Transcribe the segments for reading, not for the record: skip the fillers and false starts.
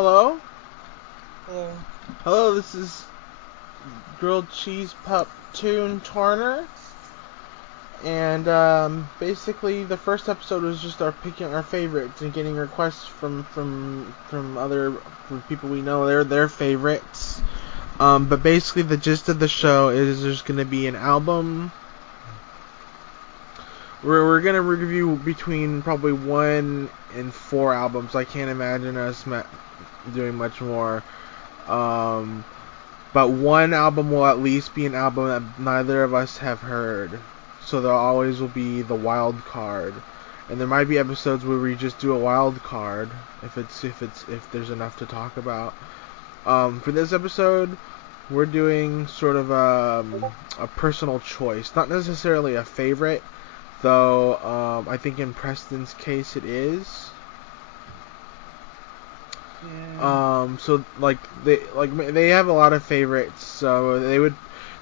Hello? Hello. Hello, this is Grilled Cheese Pup Tune Turner. And basically the first episode was just our picking our favorites and getting requests from people we know their favorites. But basically the gist of the show is there's gonna be an album. We're gonna review between probably 1 and 4 albums. I can't imagine us doing much more. But one album will at least be an album that neither of us have heard. So there always will be the wild card. And there might be episodes where we just do a wild card if there's enough to talk about. For this episode, we're doing sort of a personal choice, not necessarily a favorite, though I think in Preston's case it is. Yeah. So they have a lot of favorites. So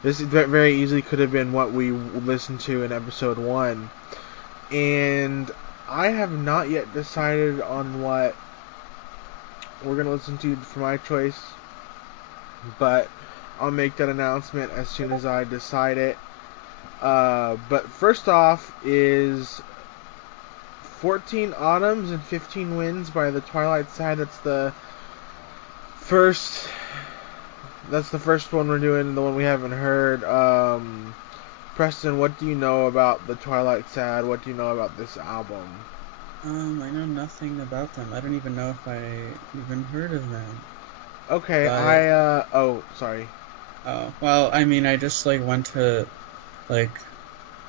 this very easily could have been what we listened to in episode 1, and I have not yet decided on what we're gonna listen to for my choice, but I'll make that announcement as soon as I decide it. But first off is 14 Autumns and 15 Winds by the Twilight Sad. First That's the first one we're doing, the one we haven't heard. Preston, what do you know about the Twilight Sad? What do you know about this album? I know nothing about them. I don't even know if I even heard of them. Okay, But, oh, sorry. oh, well, I mean, I just, went to, like,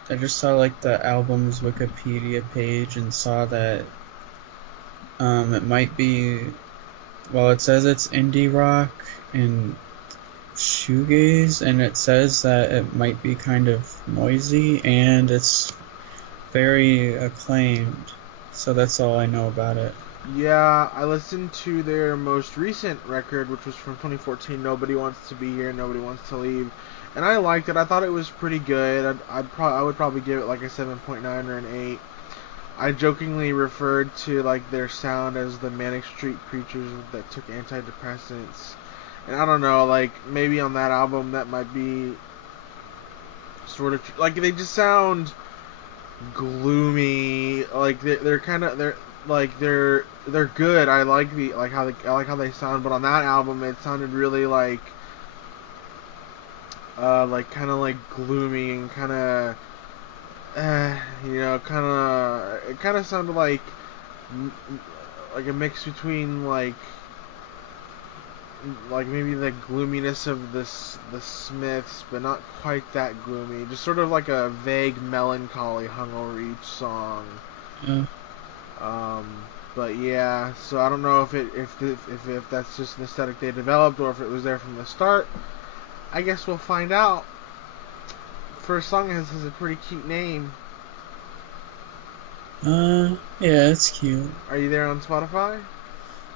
I just saw, the album's Wikipedia page and saw that, it might be, well, it says it's indie rock and shoegaze, and it says that it might be kind of noisy, and it's very acclaimed. So that's all I know about it. Yeah, I listened to their most recent record, which was from 2014, Nobody Wants to Be Here, Nobody Wants to Leave, and I liked it. I thought it was pretty good. I would probably give it like a 7.9 or an 8. I jokingly referred to their sound as the Manic Street Preachers that took antidepressants. And I don't know, maybe on that album that might be sort of they just sound gloomy. They're kind of they're good. I like how they sound, but on that album it sounded really kind of gloomy and kind of it kind of sounded like a mix between maybe the gloominess of the Smiths, but not quite that gloomy. Just sort of like a vague melancholy hung over each song. Yeah. But yeah, so I don't know if that's just an aesthetic they developed or if it was there from the start. I guess we'll find out. First song has a pretty cute name. Yeah, it's cute. Are you there on Spotify?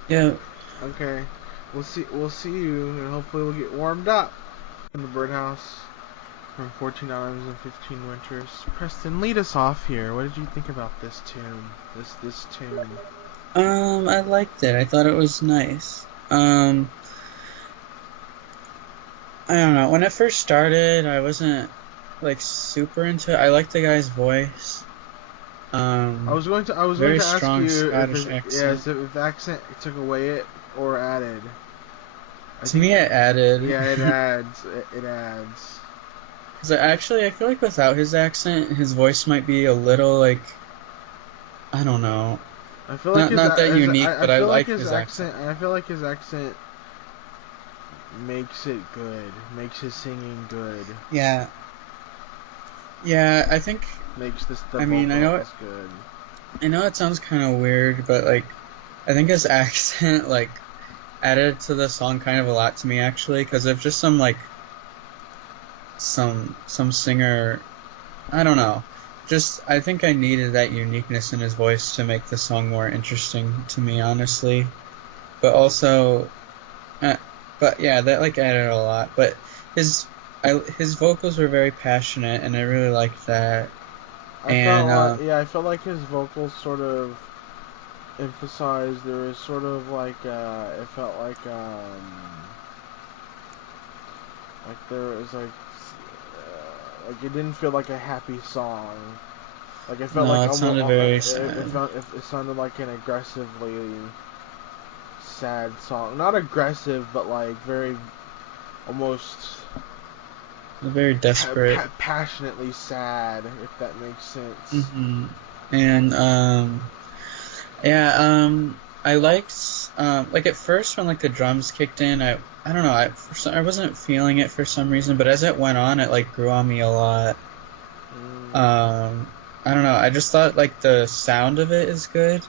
Yeah. Okay. We'll see you, and hopefully we'll get warmed up in the birdhouse from 14 Autumns and 15 Winters. Preston, lead us off here. What did you think about this tune? This tune? I liked it. I thought it was nice. I don't know. When it first started, I wasn't super into it. I liked the guy's voice. I was going to ask strong you Scottish accent. if accent took away it or added. To me, it added. Yeah, it adds. It adds. Because I feel like without his accent, his voice might be a little I don't know. I feel like not that unique, but I like his accent. I feel like his accent makes it good. Makes his singing good. Yeah. Yeah, I think. Makes this. I mean, I know it. Good. I know it sounds kind of weird, but I think his accent added to the song kind of a lot to me actually, because if just some singer, I don't know, just I think I needed that uniqueness in his voice to make the song more interesting to me, honestly. But also, but yeah, that added a lot. But his vocals were very passionate, and I really liked that. I felt like his vocals sort of emphasized. There was sort of like it felt like there was like it didn't feel like a happy song. Like it felt No, like it almost sounded very it sad. felt it sounded like an aggressively sad song. Not aggressive, but like very almost Very desperate. passionately sad, if that makes sense. Hmm. And yeah, I liked like at first when like the drums kicked in, I don't know, I wasn't feeling it for some reason, but as it went on, it like grew on me a lot. Mm. Um, I don't know, I just thought like the sound of it is good,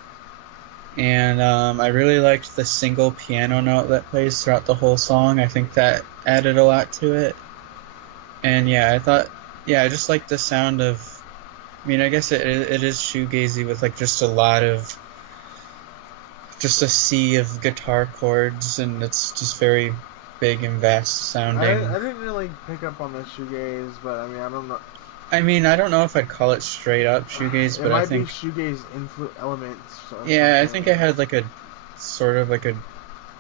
and I really liked the single piano note that plays throughout the whole song. I think that added a lot to it. And yeah, I just like the sound of. I mean, I guess it is shoegazy with like just a lot of just a sea of guitar chords, and it's just very big and vast sounding. I didn't really pick up on the shoegaze, but I mean I don't know. I mean, I don't know if I'd call it straight up shoegaze, It but I might be think shoegaze elements or yeah, I something. think it had like a sort of like a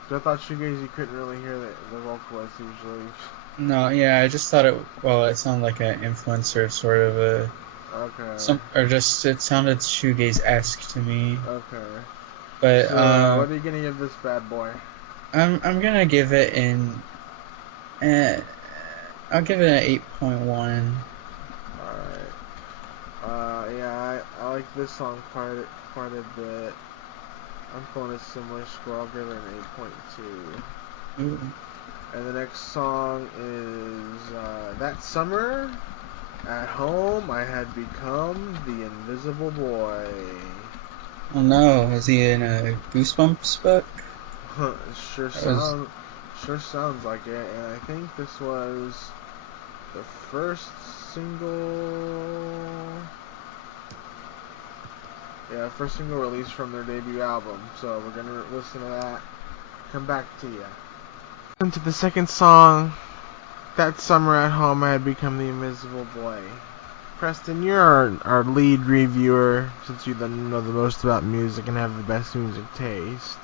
So I thought shoegaze you couldn't really hear the vocalist usually. no, yeah, I just thought it sounded like an influencer sort of a Okay. or just it sounded shoegaze-esque to me. Okay. But So what are you gonna give this bad boy? I'm gonna give it uh, I'll give it an 8.1. Alright. Yeah, I like this song quite a bit. I'm pulling a similar score. I'll give it an 8.2. Ooh. And the next song is That Summer at Home I Had Become the Invisible Boy. Oh no, is he in a Goosebumps book? It That was sure sounds like it, and I think this was the first single. Yeah, first single released from their debut album. So we're gonna listen to that. Come back to you. Into the second song, That Summer at Home I Had Become the Invisible Boy. Preston, you're our lead reviewer since you know the most about music and have the best music taste.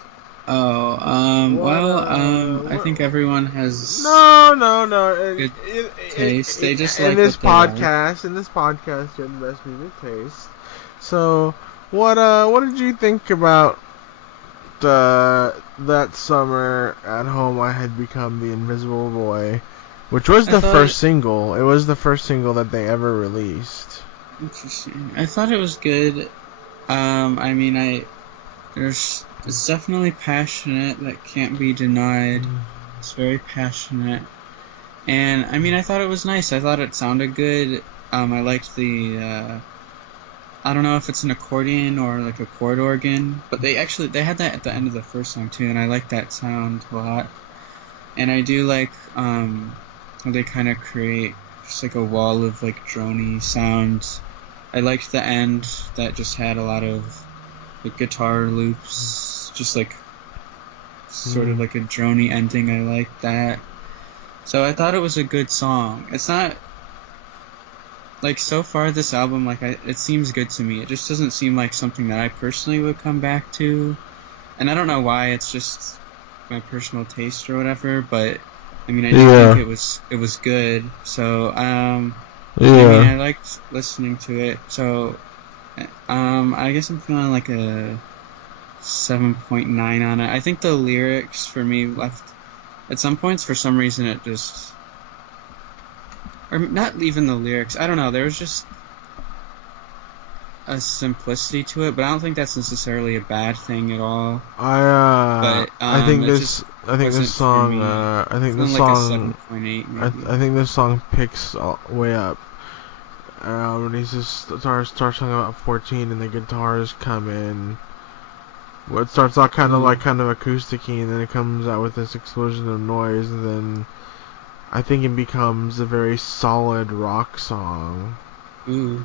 oh, I think everyone has No. good taste. They just In like this what they like. podcast, you have the best music taste. So, what did you think about That Summer at Home I Had Become the Invisible Boy, which was I the thought first single. It was the first single that they ever released. interesting. I thought it was good. I mean, it's definitely passionate. That can't be denied. It's very passionate. And I mean, I thought it was nice. I thought it sounded good. I liked the I don't know if it's an accordion or like a chord organ, but they had that at the end of the first song too, and I like that sound a lot. And I do like how they kind of create just like a wall of like drony sounds. I liked the end that just had a lot of like guitar loops, just like sort of like a drony ending. I liked that. So I thought it was a good song. It's not like so far this album it seems good to me. It just doesn't seem like something that I personally would come back to. And I don't know why, it's just my personal taste or whatever, but I mean I do think it was good. So I mean I liked listening to it. So I guess I'm feeling like a 7.9 on it. I think the lyrics for me left at some points for some reason it just or not even the lyrics. I don't know. There was just a simplicity to it, but I don't think that's necessarily a bad thing at all. I think this song like a 7.8 maybe. I think this song picks way up. When he just starts talking about 14 and the guitars come in. Well, it starts out kind of acoustic-y, and then it comes out with this explosion of noise, and then I think it becomes a very solid rock song. Ooh.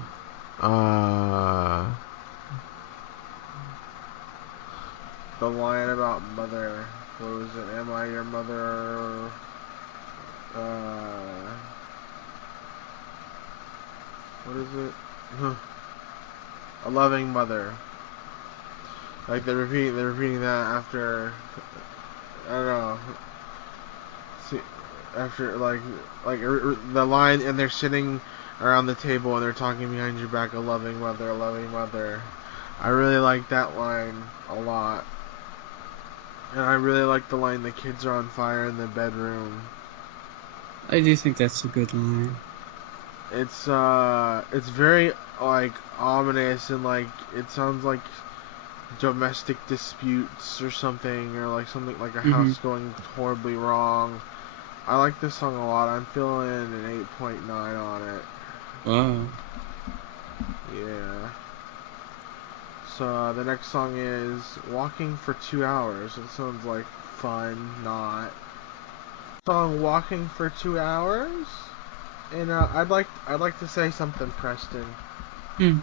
The line about mother, what was it? Am I your mother? What is it? A loving mother. Like they're repeating that after, I don't know, see, after the line, and they're sitting around the table and they're talking behind your back, a loving mother, a loving mother. I really like that line a lot. And I really like the line, the kids are on fire in the bedroom. I do think that's a good line. It's very like ominous, and like it sounds like domestic disputes or something, or like something like a house going horribly wrong. I like this song a lot. I'm feeling an 8.9 on it. Wow. Yeah. So the next song is Walking for 2 Hours. It sounds like fun, not. Song Walking for 2 Hours? And I'd like to say something, Preston. It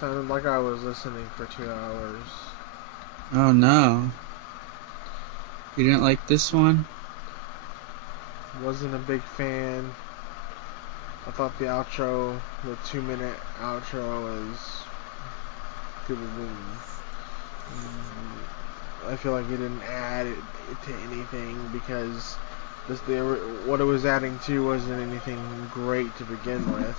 sounded like I was listening for 2 hours. Oh no. You didn't like this one? Wasn't a big fan. I thought the 2-minute outro was good. I feel like it didn't add it to anything, because what it was adding to wasn't anything great to begin with.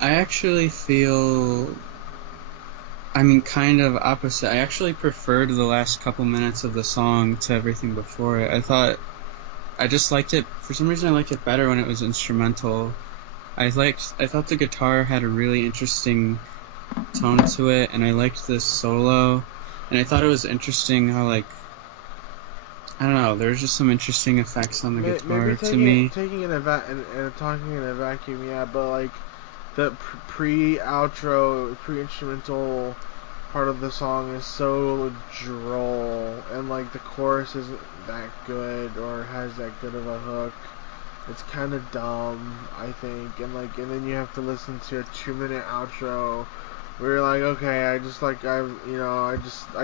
I actually feel, kind of opposite. I actually preferred the last couple minutes of the song to everything before it. I just liked it, for some reason I liked it better when it was instrumental. I thought the guitar had a really interesting tone to it, and I liked this solo, and I thought it was interesting how, like, I don't know, there's just some interesting effects on the guitar to me. Talking in a vacuum, yeah, but like the pre-outro, pre-instrumental part of the song is so droll, and like the chorus isn't that good or has that good of a hook. It's kind of dumb, I think, and then you have to listen to a 2-minute outro where you're like, okay, I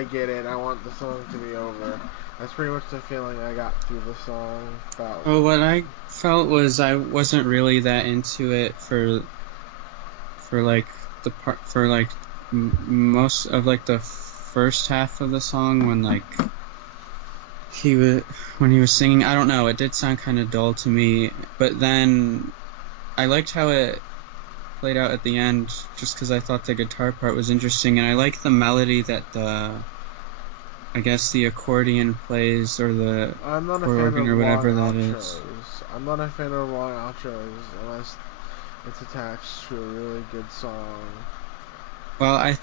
get it. I want the song to be over. That's pretty much the feeling I got through the song. Well, what I felt was I wasn't really that into it for most of like the first half of the song, when he was singing. I don't know, it did sound kind of dull to me, but then I liked how it played out at the end, just because I thought the guitar part was interesting, and I like the melody that I guess the accordion plays, or the organ, or whatever that is. I'm not a fan of long outros unless it's attached to a really good song. Well, I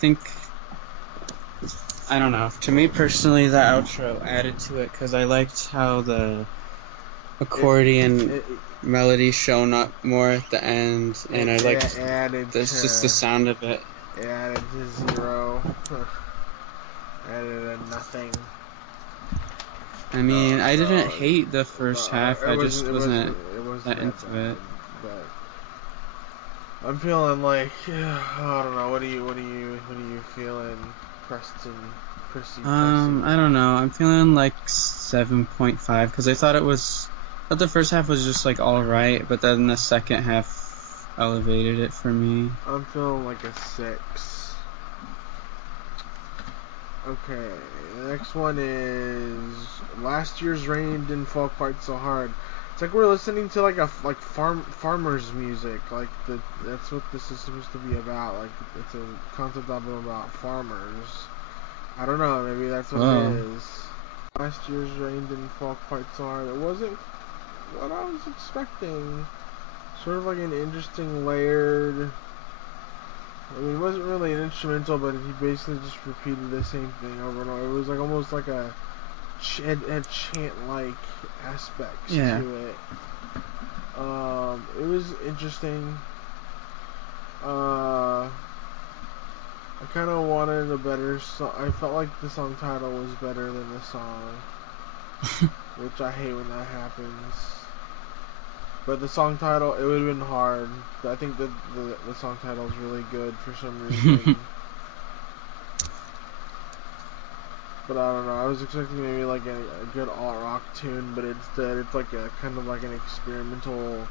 don't know. To me personally, the outro added to it, because I liked how the accordion melody shown up more at the end, and I liked just the sound of it. It added to zero. Added a nothing. I mean, I didn't hate the first half. I just wasn't that into it. But I'm feeling like, I don't know. What are you feeling, Preston? I don't know. I'm feeling like 7.5, because I thought the first half was just like all right, but then the second half elevated it for me. I'm feeling like a 6. Okay, the next one is Last Year's Rain Didn't Fall Quite So Hard. It's like we're listening to like farmers music. Like that's what this is supposed to be about. Like it's a concept album about farmers. I don't know. Maybe that's what it is. Last Year's Rain Didn't Fall Quite So Hard. It wasn't what I was expecting. Sort of like an interesting layered. I mean, it wasn't really an instrumental, but he basically just repeated the same thing over and over. It was like almost like a chant-like aspects to it. It was interesting. I kind of wanted a better song. I felt like the song title was better than the song, which I hate when that happens. But the song title, it would have been hard. But I think the song title is really good for some reason. But I don't know. I was expecting maybe like a good alt rock tune, but instead it's like a kind of like an experimental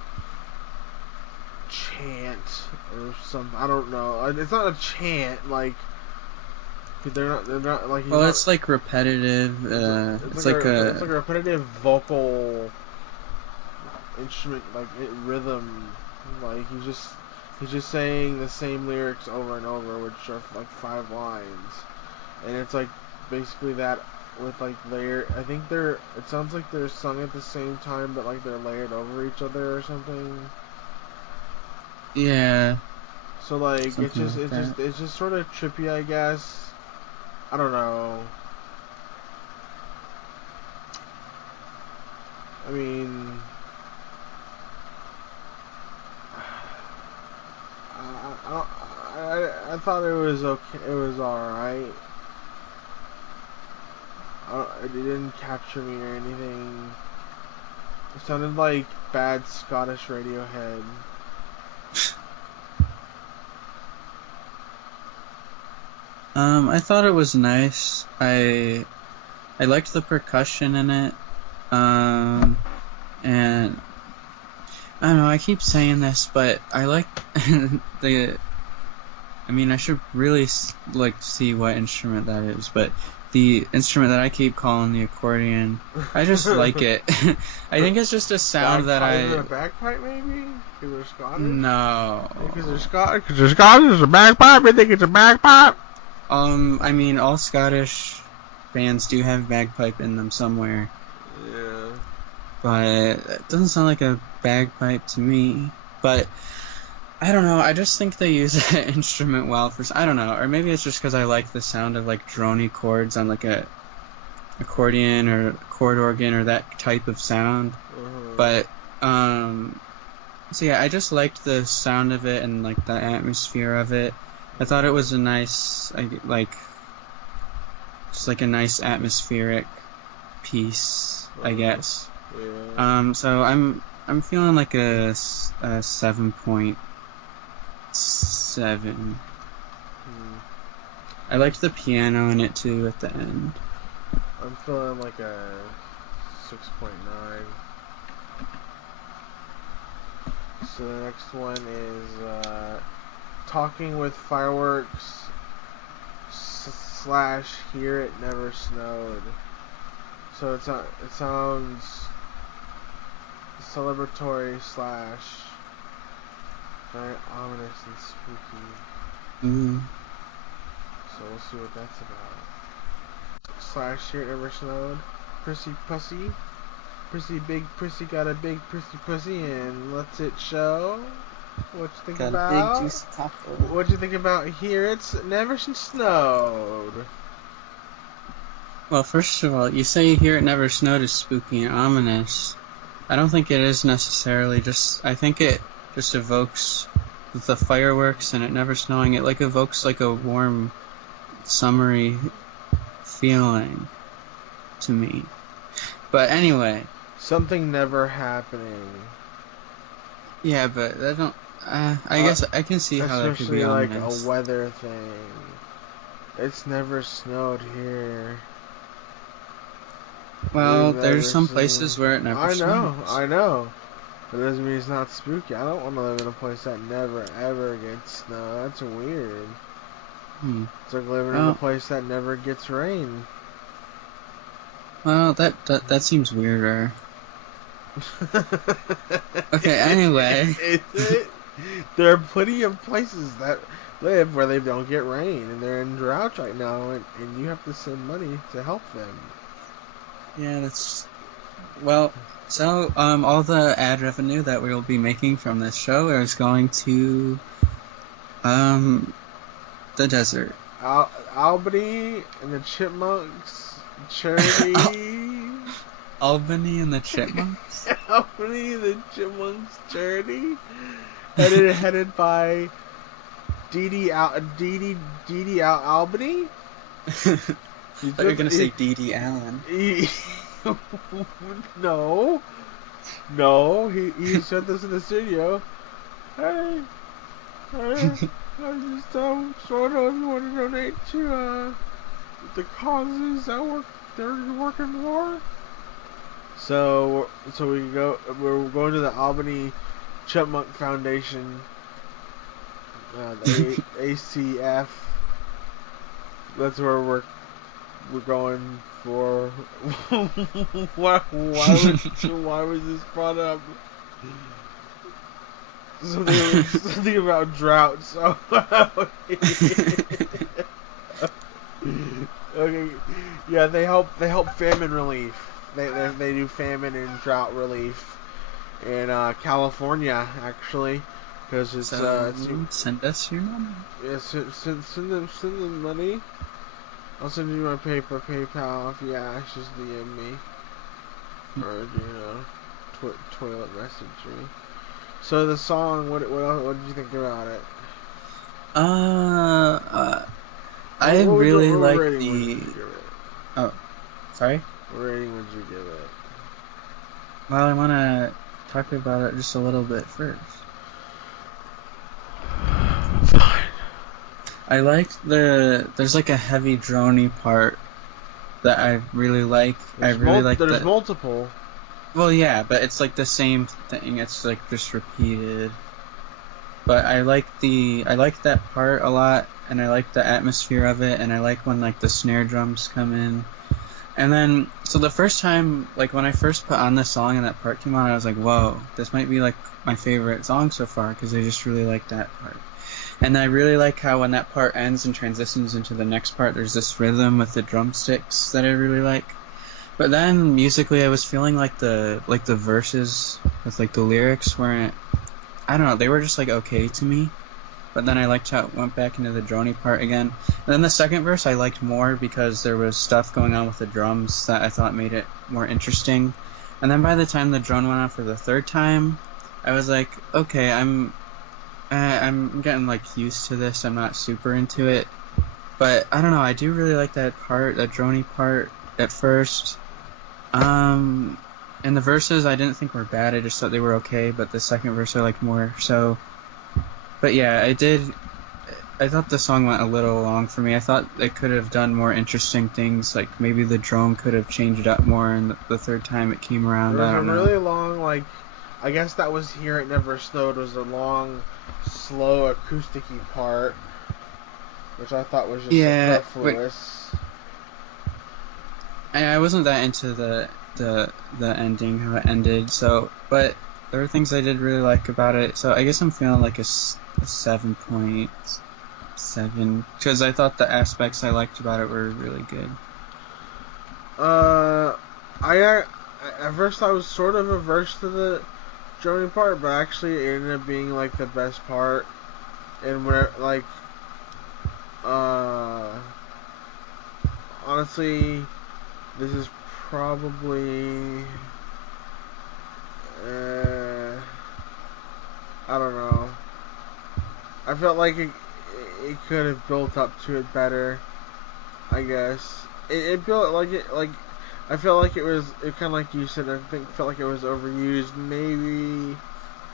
chant or something. I don't know. It's not a chant. Like They're not like. Well, it's like repetitive. It's like it's like a repetitive vocal instrument, like rhythm. Like he's just saying the same lyrics over and over, which are like 5 lines, and it's like basically that with like layer. I think they're. It sounds like they're sung at the same time, but like they're layered over each other or something. Yeah. So like Something it's just sort of trippy, I guess. I don't know. I mean, I thought it was okay. It was alright. It didn't capture me or anything. It sounded like bad Scottish Radiohead. I thought it was nice. I liked the percussion in it. And I don't know, I keep saying this, but I like I mean, I should really like see what instrument that is, but the instrument that I keep calling the accordion, I just like it. I think it's just a sound that I. Is it a bagpipe maybe? Because they're Scottish. No. Because they're Scottish. Because they're Scottish. It's a bagpipe. I think it's a bagpipe. I mean, all Scottish bands do have bagpipe in them somewhere. Yeah. But it doesn't sound like a bagpipe to me. But I don't know. I just think they use that instrument well for. I don't know. Or maybe it's just because I like the sound of like drony chords on like a accordion or chord organ or that type of sound. But so yeah, I just liked the sound of it and like the atmosphere of it. I thought it was a nice, just like a nice atmospheric piece, I guess. Yeah. So I'm feeling like a 7.7. I liked the piano in it too at the end. I'm feeling like a 6.9. So the next one is Talking with Fireworks / Here It Never Snowed. So it sounds celebratory / very ominous and spooky. So we'll see what that's about. / Here It Never Snowed. Prissy Pussy. Prissy Big Prissy got a big prissy pussy and lets it show. What you think about? Got a big juicy taco. What you think about Here It's Never Snowed? Well, first of all, you say Here It Never Snowed is spooky and ominous. I don't think it is necessarily. I think it just evokes the fireworks and it never snowing. It like evokes like a warm, summery feeling to me. But anyway. Something never happening. Yeah, but that don't. I guess I can see how that could be like ominous. A weather thing. It's never snowed here. Well, there's some places where it never snows. I know. But it doesn't mean it's not spooky. I don't want to live in a place that never ever gets snow. That's weird. It's like living in a place that never gets rain. Well, that seems weirder. Okay, anyway. There are plenty of places that live where they don't get rain, and they're in drought right now, and you have to send money to help them. Yeah, that's... Well, so, all the ad revenue that we'll be making from this show is going to, the desert. Albany and the Chipmunks charity. Albany and the Chipmunks? Albany and the Chipmunks charity. Headed by Dee Albany. I thought you were going to say Dee Allen. No, he said this in the studio. Hey, I just sort of want to donate to the causes that they're working for. So we're going to the Albany Chipmunk Foundation, the ACF. That's where we're going for. Why was this brought up? Something about drought. So okay, yeah, they help famine relief. They do famine and drought relief in California, actually, because it's send us your money. Yeah, send them money. I'll send you my PayPal if you ask. Just DM me or toilet message me. So the song, what did you think about it? I really like the. Would you give it? Oh, sorry. What rating would you give it? Well, I want to talk about it just a little bit first. Fine. I liked there's like a heavy droney part that I really like. There's multiple. Well, yeah, but it's like the same thing. It's like just repeated. But I like that part a lot, and I like the atmosphere of it, and I like when like the snare drums come in. And then, so the first time, like when I first put on this song and that part came on, I was like, whoa, this might be like my favorite song so far, because I just really like that part. And I really like how when that part ends and transitions into the next part, there's this rhythm with the drumsticks that I really like. But then musically, I was feeling like the verses with like the lyrics weren't, I don't know, they were just like okay to me. But then I liked how it went back into the droney part again. And then the second verse I liked more because there was stuff going on with the drums that I thought made it more interesting. And then by the time the drone went on for the third time, I was like, okay, I'm getting like used to this. I'm not super into it. But I don't know, I do really like that part, that droney part at first. And the verses I didn't think were bad, I just thought they were okay, but the second verse I liked more, so... But yeah, I thought the song went a little long for me. I thought it could have done more interesting things, like maybe the drone could have changed it up more and the third time it came around. There was a really long, like, I guess that was Here It Never Snowed, was a long, slow, acoustic-y part, which I thought was just superfluous. I wasn't that into the ending, how it ended, so, but there were things I did really like about it, so I guess I'm feeling like a 7.7, because I thought the aspects I liked about it were really good. At first I was sort of averse to the droning part, but actually it ended up being like the best part, and where like, honestly, this is probably, I don't know. I felt like it could have built up to it better, I guess. It built like I felt like it kind of like you said, felt like it was overused, maybe.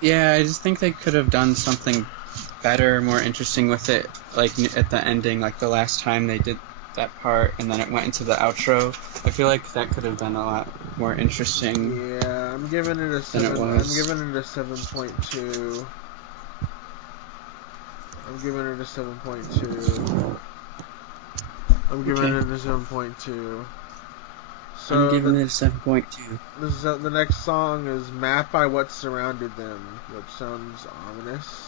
Yeah, I just think they could have done something better, more interesting with it, like at the ending, like the last time they did that part and then it went into the outro. I feel like that could have been a lot more interesting. Yeah, I'm giving it a 7. I'm giving it a 7.2. I'm giving it a 7.2. I'm giving it a 7.2. So I'm giving it a 7.2. The next song is Mapped by What Surrounded Them, which sounds ominous.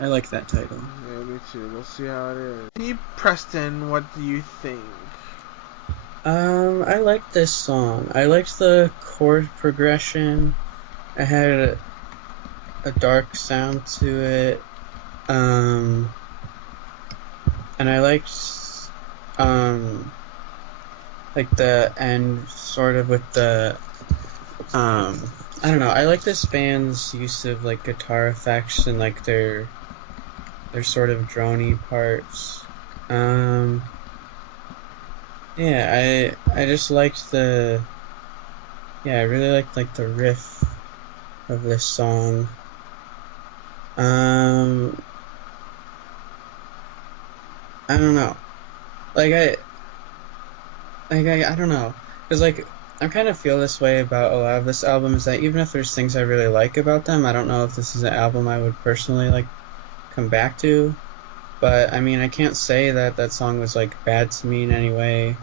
I like that title. Yeah, me too. We'll see how it is. Hey, Preston, what do you think? I liked this song. I liked the chord progression. It had a dark sound to it. And I liked, like the end sort of with the, I don't know, I like this band's use of like guitar effects and like their sort of droney parts. Yeah, I just liked I really liked like the riff of this song. I don't know. I don't know. Because, like, I kind of feel this way about a lot of this album, is that even if there's things I really like about them, I don't know if this is an album I would personally, like, come back to. But I mean, I can't say that that song was like bad to me in any way,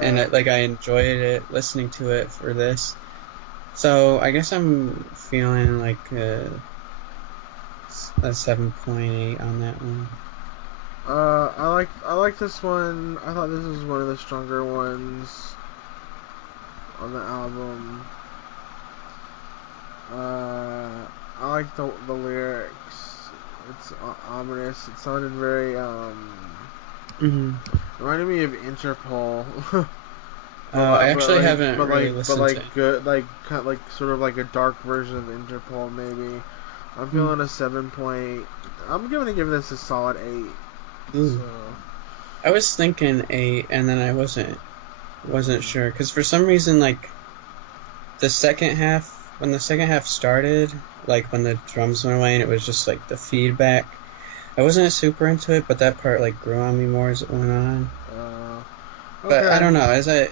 and Yeah. I enjoyed it listening to it for this. So I guess I'm feeling like a 7.8 on that one. I like this one. I thought this was one of the stronger ones on the album. Uh, I like the lyrics. It's ominous. It sounded very Hmm. reminded me of Interpol. I actually haven't really But listened to like it. good, like kind of like sort of like a dark version of Interpol maybe. I'm Hmm. feeling a 7.8. I'm gonna give this a solid 8. Ooh. So I was thinking 8, and then I wasn't mm, sure because for some reason like the second half when the second half started, like when the drums went away and it was just like the feedback. I wasn't super into it, but that part like grew on me more as it went on. uh, But I okay. don't know,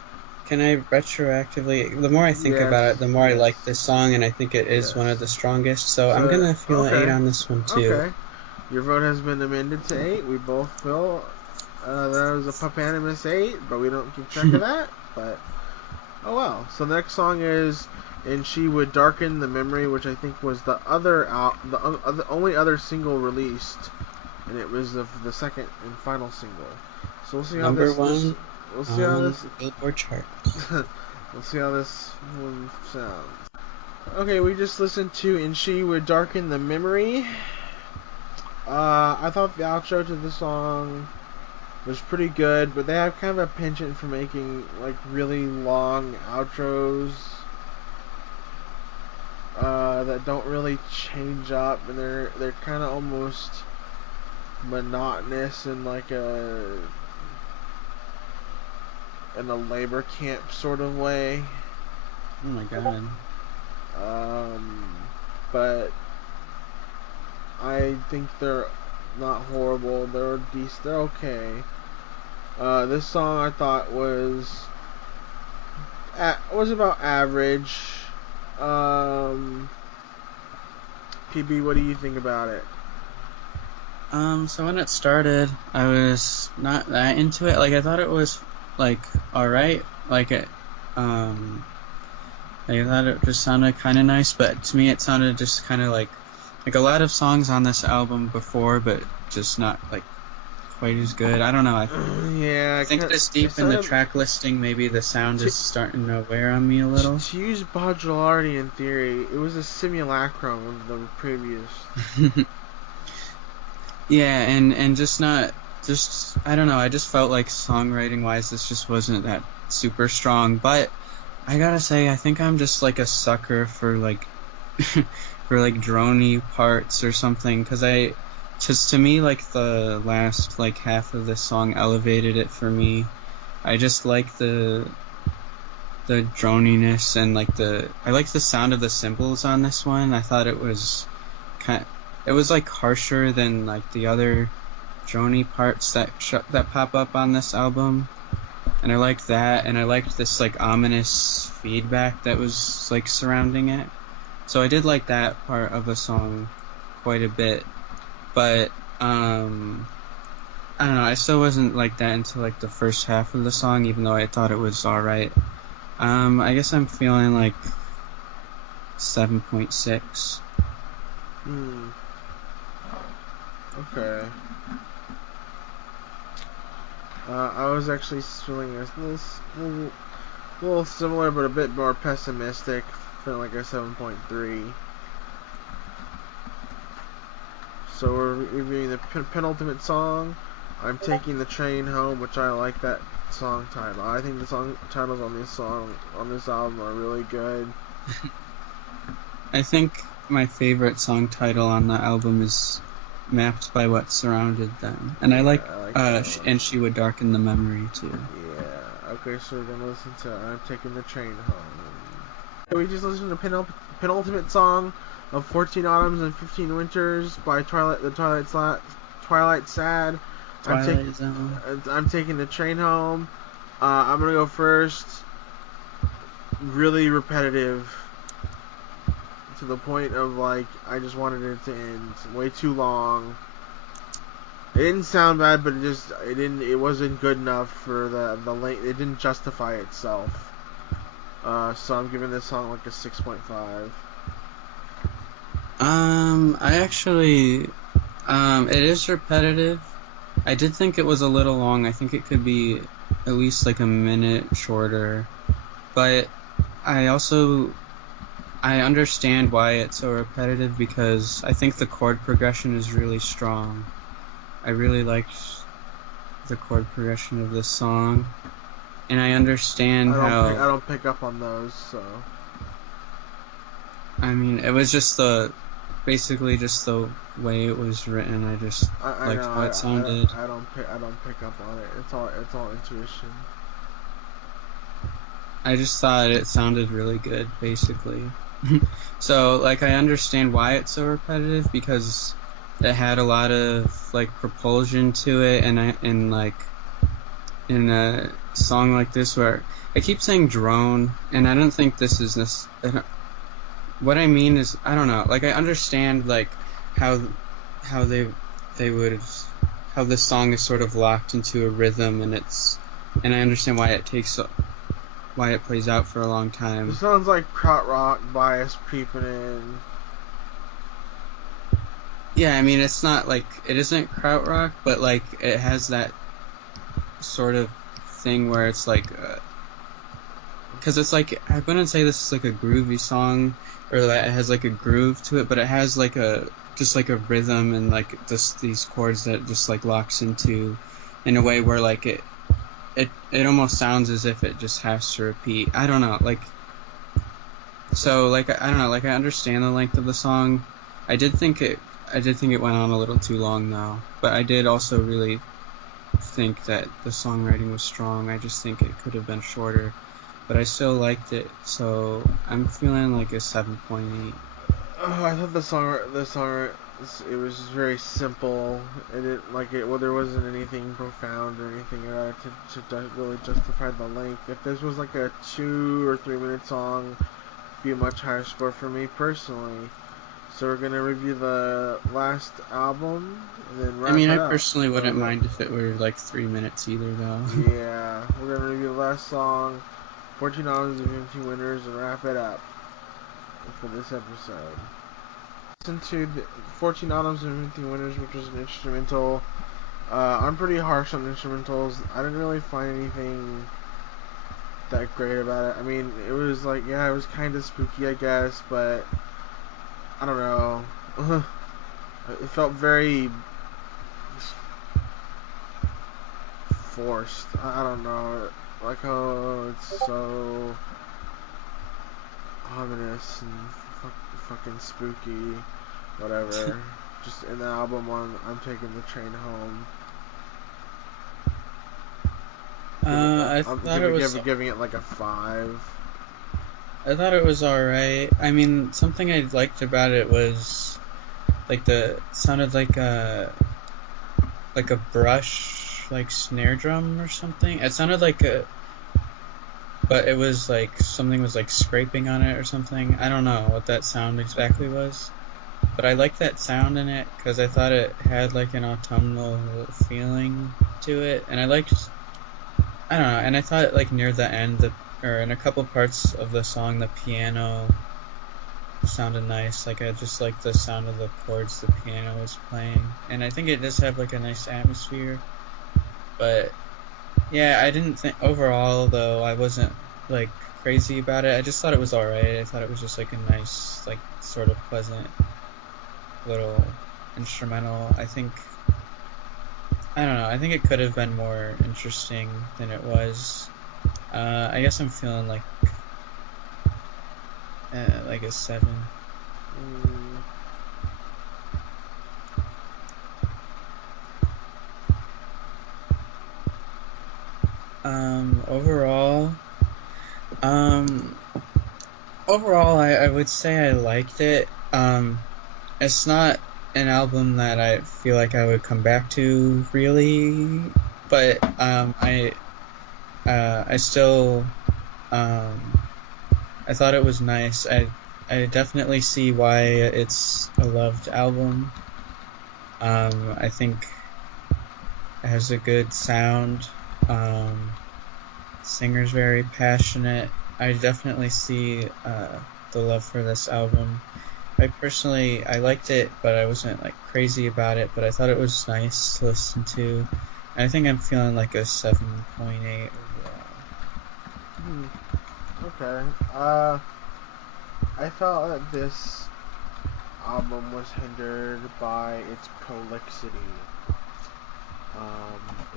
can I retroactively, the more I think Yes, about it, the more I yes, like this song and I think it is one of the yes. strongest. So I'm So gonna feel an 8 okay, on this one too. okay. Your vote has been amended to 8. We both feel that was a pupanimous 8, but we don't keep track of that. But oh well. So the next song is "And She Would Darken the Memory," which I think was the only other single released, and it was the second and final single. So Number one we'll see how on this the Billboard chart. we'll see how this one sounds. Okay, we just listened to "And She Would Darken the Memory." I thought the outro to the song was pretty good, but they have kind of a penchant for making like really long outros that don't really change up, and they're kind of almost monotonous in a labor camp sort of way. Oh my god. Um, but I think they're not horrible. They're decent. They're okay. This song I thought was about average. Um, PB, what do you think about it? So when it started, I was not that into it. Like I thought it was like all right. Like I thought it just sounded kind of nice, but to me it sounded just kind of like a lot of songs on this album before, but just not like quite as good. I don't know. Yeah, I think this it deep in the sounded track listing, maybe the sound to, is starting to wear on me a little. to use modularity in theory. It was a simulacrum of the previous. Yeah, and just not just I don't know. I just felt like songwriting wise, this just wasn't that super strong. But I gotta say, I think I'm just like a sucker for like for like droney parts or something. Just to me, like the last like half of this song elevated it for me. I just like the droniness and like I like the sound of the cymbals on this one. I thought it was kind it was like harsher than like the other drony parts that pop up on this album. And I liked that, and I liked this like ominous feedback that was like surrounding it. So I did like that part of the song quite a bit, but I don't know. I still wasn't like that until like the first half of the song, even though I thought it was all right. I guess I'm feeling like 7.6. Hmm. Okay. I was actually feeling little similar, but a bit more pessimistic. Feeling like a 7.3. So we're reviewing the penultimate song. I'm taking the train home, which I like that song title. I think the song titles on this album are really good. I think my favorite song title on the album is Mapped by What Surrounded Them. And I Yeah, like I like that one. And She Would Darken the Memory too. Yeah. Okay, so we're gonna listen to "I'm Taking the Train Home." We just listened to penultimate song of 14 Autumns and 15 Winters by Twilight Sad. I'm taking Twilight Zone. I'm taking the train home. I'm gonna go first. Really repetitive to the point of like I just wanted it to end. Way too long. It didn't sound bad, but it wasn't good enough for the length. It didn't justify itself. So I'm giving this song like a 6.5. I actually, it is repetitive. I did think it was a little long. I think it could be at least like a minute shorter. But I also, I understand why it's so repetitive because I think the chord progression is really strong. I really liked the chord progression of this song, and I understand I don't pick up on those, so. I mean, it was just basically just the way it was written. I just liked how it sounded. I don't pick up on it. It's all intuition. I just thought it sounded really good, basically. So, like, I understand why it's so repetitive because it had a lot of like propulsion to it, and like in a song like this where I keep saying drone, and I don't think this is this. What I mean is, I don't know. Like, I understand like how they would how this song is sort of locked into a rhythm, and I understand why it plays out for a long time. It sounds like krautrock bias creeping in. Yeah, I mean, it's not like it isn't krautrock, but like it has that sort of thing where it's like, because it's like, I wouldn't say this is like a groovy song or that it has like a groove to it, but it has like just like a rhythm and like just these chords that just like locks into in a way where like it almost sounds as if it just has to repeat. I don't know, like, so like I don't know, like I understand the length of the song. I did think it went on a little too long though, but I did also really think that the songwriting was strong. I just think it could have been shorter, but I still liked it, so I'm feeling like a 7.8. Oh, I thought the song it was just very simple. It didn't like it. Well, there wasn't anything profound or anything to really justify the length. If this was like a 2 or 3 minute song, it'd be a much higher score for me personally. So we're gonna review the last album and then wrap it up. I personally wouldn't mind if it were like 3 minutes either, though. Yeah, we're gonna review the last song, 14 albums and 15 winners, and wrap it up for this episode. Listen to the 14 albums and 15 winners, which was an instrumental. I'm pretty harsh on instrumentals. I didn't really find anything that great about it. I mean, it was like, yeah, it was kind of spooky, I guess, but I don't know. It felt very forced. I don't know. Like, oh, it's so ominous and fucking spooky. Whatever. Just in the album one, I'm taking the train home. Giving it like a 5. I thought it was alright. I mean, something I liked about it was like sounded like a brush, like snare drum or something. It sounded like but it was like something was like scraping on it or something. I don't know what that sound exactly was, but I liked that sound in it because I thought it had like an autumnal feeling to it, and I don't know, and I thought like near the end, or in a couple parts of the song, the piano sounded nice. Like I just liked the sound of the chords the piano was playing, and I think it does have like a nice atmosphere. But yeah, I didn't think overall though I wasn't like crazy about it. I just thought it was alright. I thought it was just like a nice, like sort of pleasant little instrumental. I don't know, I think it could have been more interesting than it was. I guess I'm feeling like a 7. Overall, I would say I liked it. It's not an album that I feel like I would come back to really, but I still I thought it was nice. I definitely see why it's a loved album. I think It has a good sound. Singer's very passionate. I definitely see the love for this album. I liked it, but I wasn't like crazy about it. But I thought it was nice to listen to. And I think I'm feeling like a 7.8 overall. Okay. I felt that this album was hindered by its prolixity.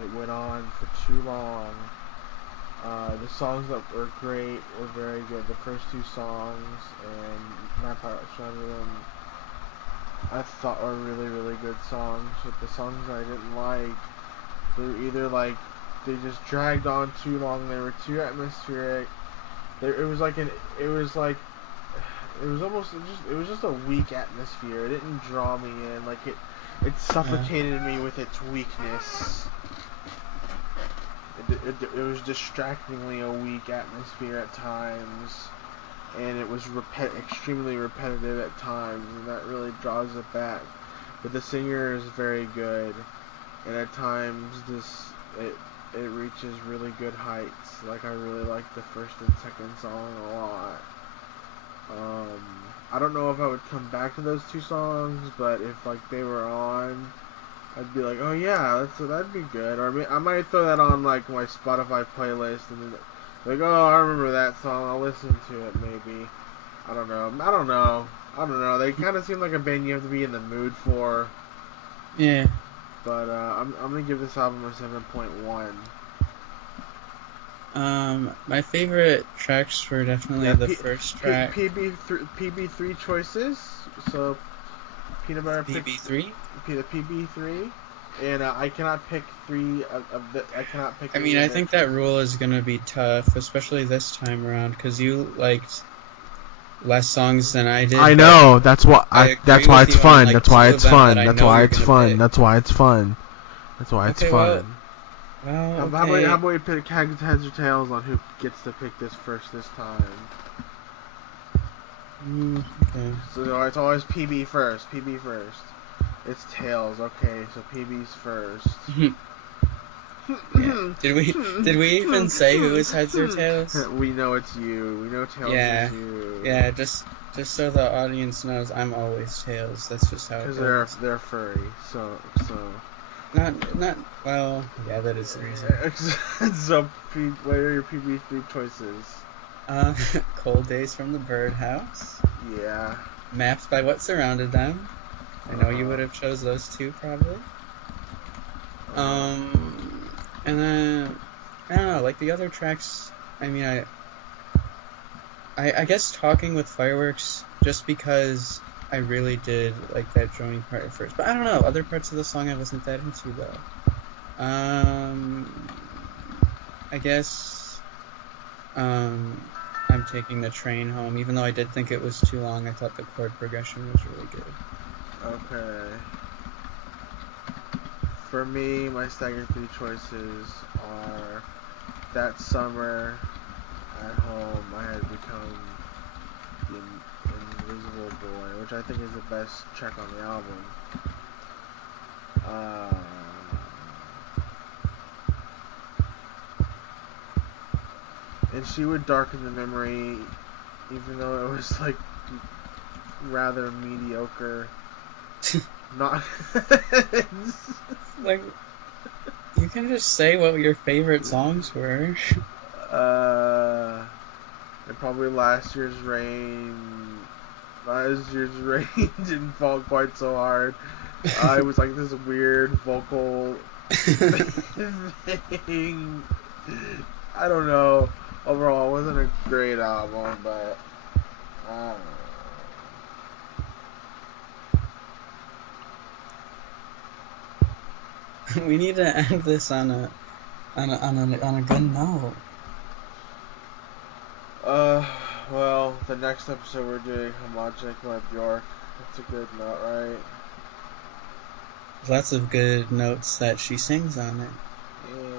It went on for too long. The songs that were great were very good. The first two songs and My Pirate Them I thought were really, really good songs. But the songs I didn't like, they were either like they just dragged on too long. They were too atmospheric. It was just a weak atmosphere. It didn't draw me in. Like it suffocated me with its weakness. It was distractingly a weak atmosphere at times, and it was extremely repetitive at times, and that really draws it back. But the singer is very good, and at times it reaches really good heights. Like I really like the first and second song a lot. I don't know if I would come back to those two songs, but if like they were on, I'd be like, oh yeah, that'd be good. Or I might throw that on like my Spotify playlist and then like, oh, I remember that song. I'll listen to it maybe. I don't know. They kind of seem like a band you have to be in the mood for. Yeah. But I'm gonna give this album a 7.1. My favorite tracks were definitely the first track. PB3 choices. So peanut butter. PB3. The PB3. And I cannot pick three of the. I cannot pick. I mean, I think that rule is gonna be tough, especially this time around, because you liked less songs than I did. I know. That's why. That's why it's fun. Like that's why it's fun. That's why it's fun. That's why it's fun. That's why it's fun. Well, okay. How about we pick heads or tails on who gets to pick this first this time? Okay. So it's always PB first. PB first. It's tails. Okay, so PB's first. Yeah. Did we even say who is heads or tails? We know it's you. We know tails is you. Yeah. Just so the audience knows, I'm always tails. That's just how it goes. Because they're furry. So. Not. Well, yeah, that is the reason. So, what are your PB3 choices? Cold Days from the Birdhouse. Yeah. Maps by What Surrounded Them. I know you would have chose those two probably. And then I don't know, like the other tracks. I mean, I guess Talking with Fireworks, just because I really did like that droning part at first. But I don't know, other parts of the song I wasn't that into though. I guess I'm Taking the Train Home. Even though I did think it was too long, I thought the chord progression was really good. Okay. For me, my staggered 3 choices are That Summer, At Home, I Had Become the Invisible Boy, which I think is the best track on the album. And She Would Darken the Memory, even though it was like rather mediocre. Not like you can just say what your favorite songs were. And probably Last Year's Rain didn't fall quite so hard. It was like this weird vocal thing. I don't know. Overall, it wasn't a great album, but I don't know. We need to end this on a good note. Well, the next episode we're doing Homogenic by Bjork. That's a good note, right? Lots of good notes that she sings on it. Yeah.